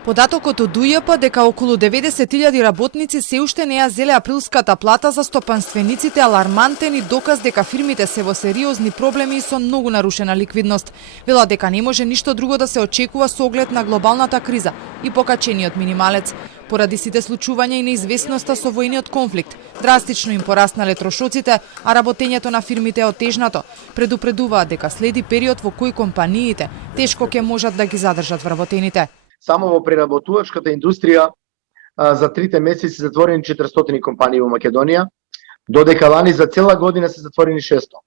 Податокот од УЈП дека околу 90.000 работници се уште не ја зеле априлската плата за стопанствениците алармантен и доказ дека фирмите се во сериозни проблеми и со многу нарушена ликвидност. Велат дека не може ништо друго да се очекува со оглед на глобалната криза и покачениот минималец. Поради сите случувања и неизвестноста со војниот конфликт, драстично им пораснале трошоците, а работењето на фирмите е отежнато. Предупредуваат дека следи период во кој компаниите тешко ќе можат да ги задржат вработените. Само во преработувачката индустрија за 3 месеци затворени 400 компании во Македонија, додека лани за цела година се затворени 600.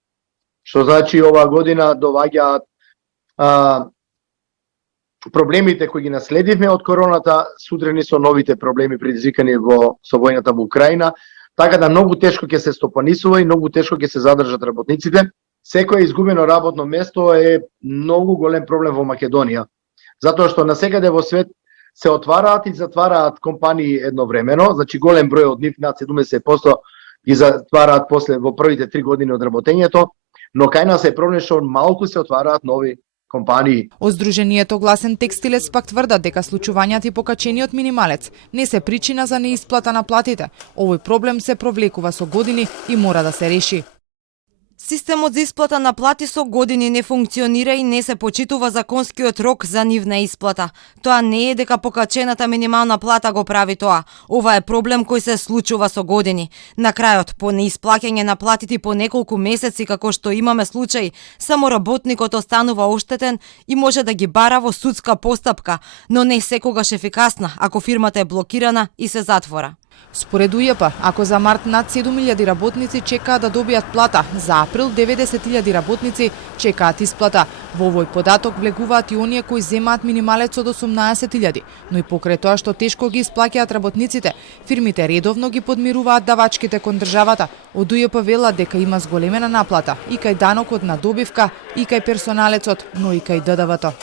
Што значи оваа година доваѓаат проблемите кои ги наследивме од короната, судрени со новите проблеми предизвикани со војната во Украина, така да многу тешко ќе се стопанисува и многу тешко ќе се задржат работниците. Секое изгубено работно место е многу голем проблем во Македонија. Затоа што насекаде во свет се отвараат и затвараат компании едновремено, значи голем број од нив, над 70%, ги затвараат после во првите 3 години од работењето, но кај нас е проблем што малку се отвараат нови компании. Од Сдруженијето Гласен текстилец пак тврдат дека случувањата и покачениот минималец не се причина за неисплата на платите. Овој проблем се провлекува со години и мора да се реши. Системот за исплата на плати со години не функционира и не се почитува законскиот рок за нивна исплата. Тоа не е дека покачената минимална плата го прави тоа. Ова е проблем кој се случува со години. На крајот, по неисплаќање на платите по неколку месеци, како што имаме случај, само работникот останува оштетен и може да ги бара во судска постапка, но не секогаш ефикасна ако фирмата е блокирана и се затвора. Според УЈП, ако за март над 7.000 работници чекаат да добијат плата, за април 90.000 работници чекаат исплата. Во овој податок влегуваат и оние кои земаат минималец од 18.000, но и покрај тоа што тешко ги исплаќаат работниците, фирмите редовно ги подмируваат давачките кон државата. Од УЈП велат дека има зголемена наплата и кај данокот на добивка, и кај персоналецот, но и кај ДДВ-то.